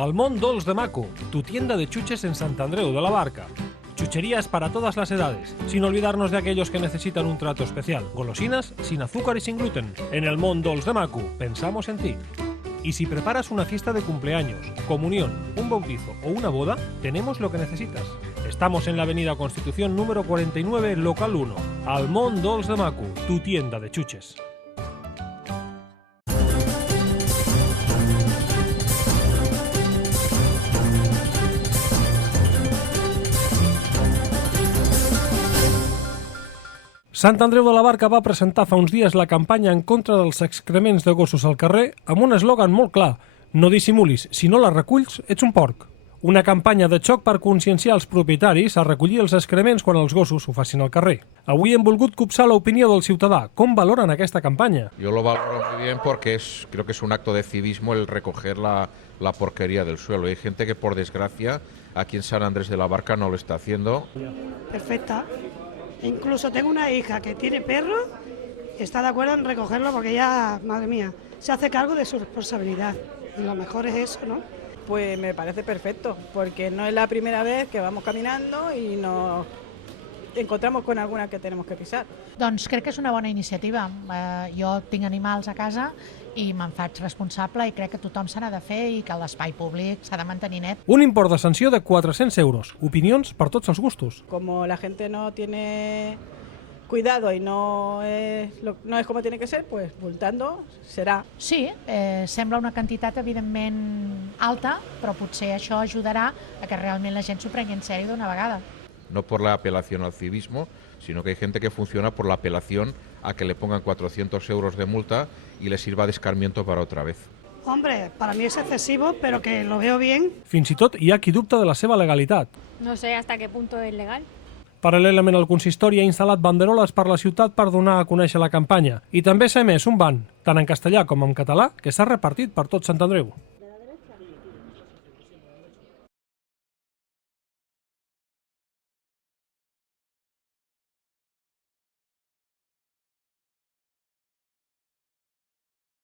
Al Mont Dolç de Maco, tu tienda de chuches en Sant Andreu de la Barca. Chucherías para todas las edades, sin olvidarnos de aquellos que necesitan un trato especial. Golosinas sin azúcar y sin gluten. En el Mont Dolç de Maco, pensamos en ti. Y si preparas una fiesta de cumpleaños, comunión, un bautizo o una boda, tenemos lo que necesitas. Estamos en la avenida Constitución número 49, local 1. Al Mont Dolç de Maco, tu tienda de chuches. Sant Andreu de la Barca va presentar fa uns dies la campanya en contra dels excrements de gossos al carrer amb un eslògan molt clar: no dissimulis, si no la reculls, ets un porc. Una campanya de xoc per conscienciar els propietaris a recollir els excrements quan els gossos ho facin al carrer. Avui hem volgut copsar l'opinió del ciutadà. Com valoren aquesta campanya? Yo lo valoro muy bien porque creo que es un acto de civismo el recoger la porquería del suelo. Hay gente que, por desgracia, aquí en San Andrés de la Barca no lo está haciendo. Perfecta. Incluso tengo una hija que tiene perro y está de acuerdo en recogerlo porque ella, madre mía, se hace cargo de su responsabilidad. Y lo mejor es eso, ¿no? Pues me parece perfecto, porque no es la primera vez que vamos caminando y nos encontramos con alguna que tenemos que pisar. Doncs crec que és una bona iniciativa. Jo tinc animals a casa i me'n faig responsable i crec que tothom se n'ha de fer i que l'espai públic s'ha de mantenir net. Un import de sanció de 400 euros. Opinions per tots els gustos. Como la gente no tiene cuidado y no es como tiene que ser, pues multando será. Sí, sembla una quantitat evidentment alta, però potser això ajudarà a que realment la gent s'ho prengui en sèrio d'una vegada. No por la apelación al civismo, sino que hay gente que funciona por la apelación a que le pongan 400 euros de multa y le sirva de escarmiento para otra vez. Hombre, para mí es excesivo, pero que lo veo bien. Fins i tot hi ha qui dubta de la seva legalitat. No sé hasta qué punto es legal. Paral·lelament, el consistori ha instal·lat banderoles per la ciutat per donar a conèixer la campanya. I també s'ha emès un ban, tant en castellà com en català, que s'ha repartit per tot Sant Andreu.